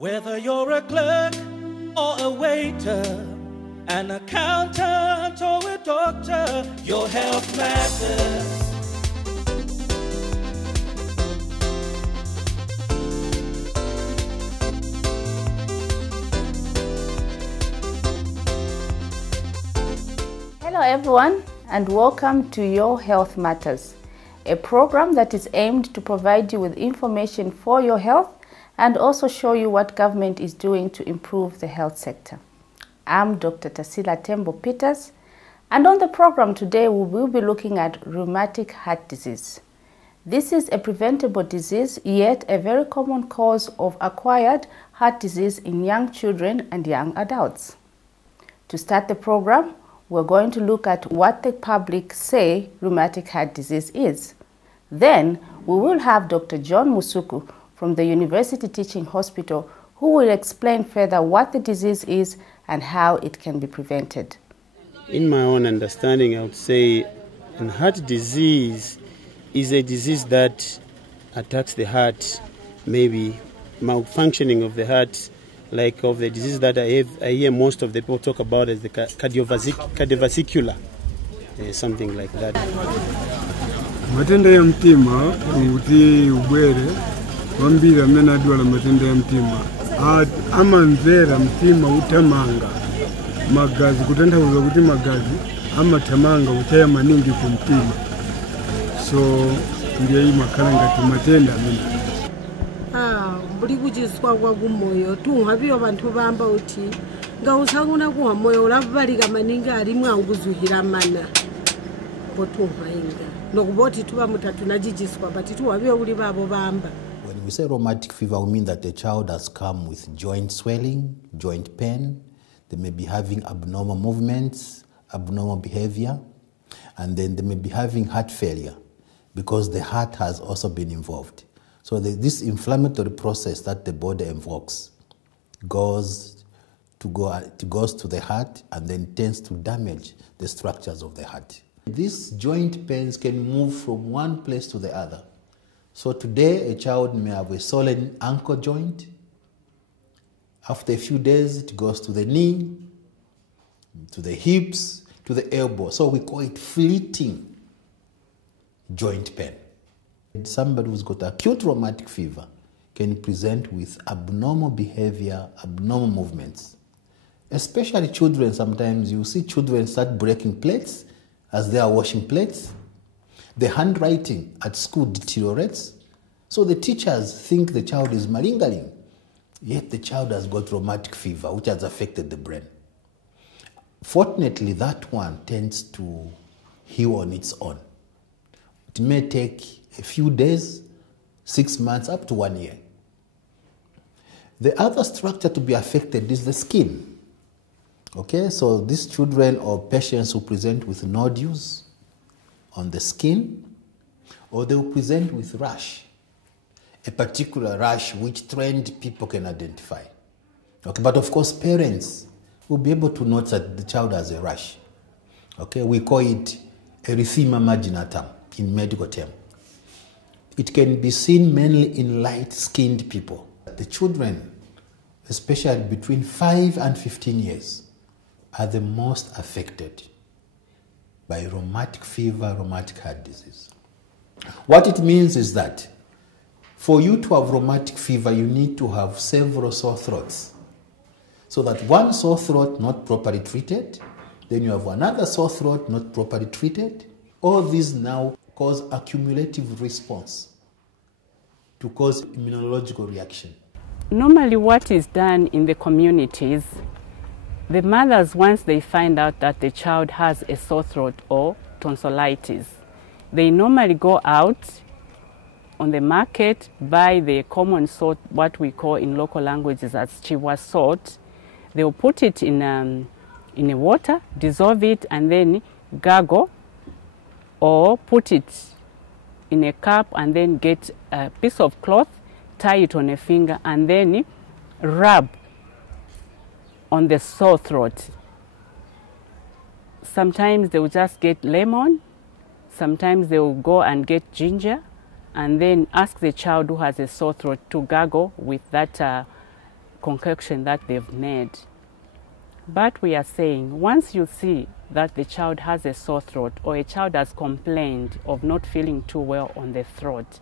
Whether you're a clerk or a waiter, an accountant or a doctor, your health matters. Hello everyone, and welcome to Your Health Matters, a program that is aimed to provide you with information for your health and also show you what government is doing to improve the health sector. I'm Dr. Tasila Tembo Peters, and on the program today we will be looking at rheumatic heart disease. This is a preventable disease, yet a very common cause of acquired heart disease in young children and young adults. To start the program, we're going to look at what the public say rheumatic heart disease is. Then we will have Dr. John Musuku from the University Teaching Hospital, who will explain further what the disease is and how it can be prevented. In my own understanding, I would say heart disease is a disease that attacks the heart, maybe malfunctioning of the heart, like of the disease that I hear most of the people talk about as the cardiovascular, something like that. Matenda ya mtima uti ubwere wambira mena dwala matenda ya mtima amanzera mtima utamanga magazi kutantauza kuti magazi amatamanga utaya maningi ku mtima, so ndiye imakhala ngati matenda amene buli kuchiswa kwa kumoyo tunhabiyo abantu bamba uti ngausakuna kuha moyo olabalika maningi ali mwanguzuhira mana botunhainga nokuboti tuba mutatu najijiswa but tuhabiyo uli babo bamba. When we say rheumatic fever, we mean that the child has come with joint swelling, joint pain. They may be having abnormal movements, abnormal behavior, and then they may be having heart failure because the heart has also been involved. So this inflammatory process that the body invokes goes to the heart and then tends to damage the structures of the heart. These joint pains can move from one place to the other. So today, a child may have a swollen ankle joint. After a few days, it goes to the knee, to the hips, to the elbow. So we call it fleeting joint pain. Somebody who's got acute rheumatic fever can present with abnormal behavior, abnormal movements. Especially children, sometimes you see children start breaking plates as they are washing plates. The handwriting at school deteriorates, so the teachers think the child is malingering, yet the child has got rheumatic fever, which has affected the brain. Fortunately, that one tends to heal on its own. It may take a few days, 6 months, up to 1 year. The other structure to be affected is the skin. Okay, so these children or patients who present with nodules on the skin, or they will present with rash, a particular rash which trained people can identify. Okay, but of course parents will be able to note that the child has a rash. Okay, we call it erythema marginatum in medical term. It can be seen mainly in light-skinned people. The children, especially between 5 and 15 years, are the most affected by rheumatic fever, rheumatic heart disease. What it means is that for you to have rheumatic fever, you need to have several sore throats. So that one sore throat not properly treated, then you have another sore throat not properly treated. All these now cause accumulative response to cause immunological reaction. Normally what is done in the communities, the mothers, once they find out that the child has a sore throat or tonsillitis, they normally go out on the market, buy the common salt, what we call in local languages as chiwa salt. They will put it in a water, dissolve it, and then gargle, or put it in a cup and then get a piece of cloth, tie it on a finger, and then rub on the sore throat. Sometimes they will just get lemon, sometimes they will go and get ginger, and then ask the child who has a sore throat to gargle with that concoction that they've made. But we are saying, once you see that the child has a sore throat or a child has complained of not feeling too well on the throat,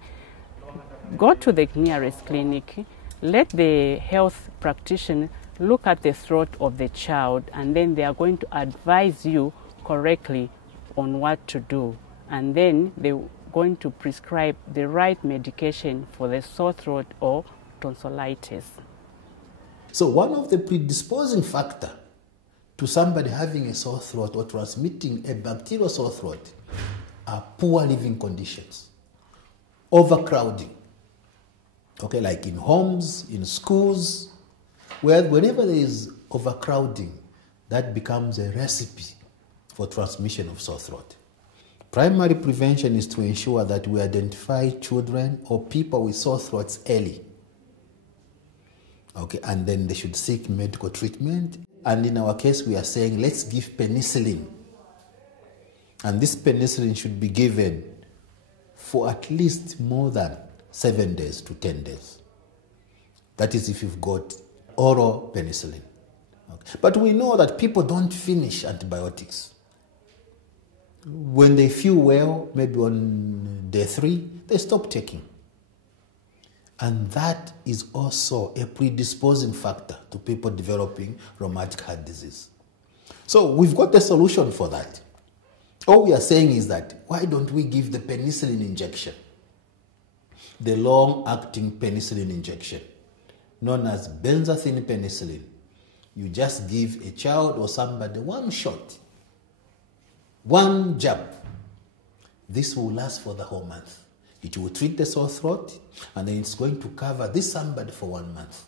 go to the nearest clinic, let the health practitioner look at the throat of the child, and then they are going to advise you correctly on what to do. And then they're going to prescribe the right medication for the sore throat or tonsillitis. So one of the predisposing factors to somebody having a sore throat or transmitting a bacterial sore throat are poor living conditions, overcrowding, okay, like in homes, in schools, where whenever there is overcrowding, that becomes a recipe for transmission of sore throat. Primary prevention is to ensure that we identify children or people with sore throats early. Okay, and then they should seek medical treatment. And in our case, we are saying, let's give penicillin. And this penicillin should be given for at least more than 7 days to 10 days. That is if you've got oral penicillin. Okay. But we know that people don't finish antibiotics. When they feel well, maybe on day 3, they stop taking. And that is also a predisposing factor to people developing rheumatic heart disease. So we've got a solution for that. All we are saying is that, why don't we give the penicillin injection? The long-acting penicillin injection, known as benzathine penicillin. You just give a child or somebody one shot, one jab. This will last for the whole month. It will treat the sore throat, and then it's going to cover this somebody for 1 month.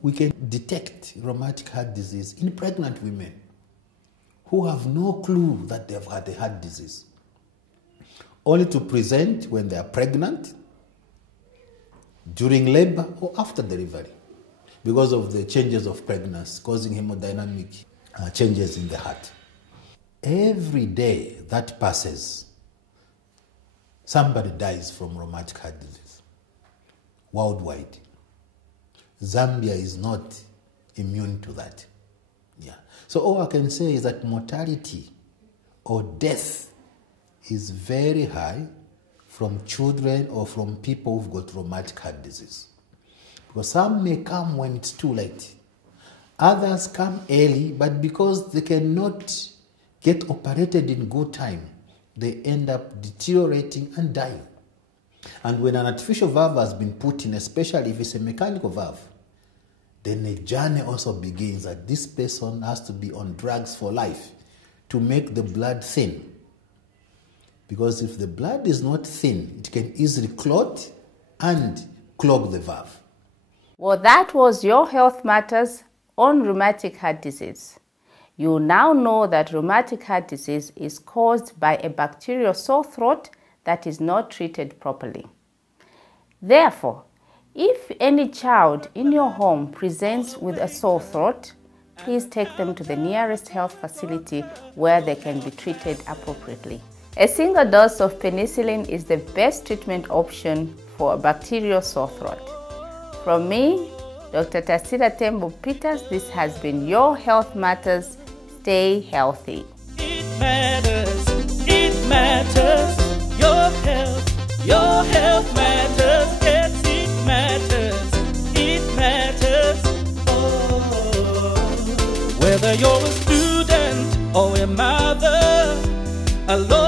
We can detect rheumatic heart disease in pregnant women who have no clue that they've had a heart disease, only to present when they are pregnant, during labor, or after delivery, because of the changes of pregnancy causing hemodynamic changes in the heart. Every day that passes, somebody dies from rheumatic heart disease worldwide. Zambia is not immune to that. Yeah. So all I can say is that mortality or death is very high from children or from people who've got rheumatic heart disease. Because some may come when it's too late. Others come early, but because they cannot get operated in good time, they end up deteriorating and dying. And when an artificial valve has been put in, especially if it's a mechanical valve, then a journey also begins that this person has to be on drugs for life to make the blood thin. Because if the blood is not thin, it can easily clot and clog the valve. Well, that was Your Health Matters on rheumatic heart disease. You now know that rheumatic heart disease is caused by a bacterial sore throat that is not treated properly. Therefore, if any child in your home presents with a sore throat, please take them to the nearest health facility where they can be treated appropriately. A single dose of penicillin is the best treatment option for a bacterial sore throat. From me, Dr. Tasira Tembo Peters, this has been Your Health Matters. Stay healthy. It matters, your health matters, yes, it matters, oh. Whether you're a student or a mother, a lawyer,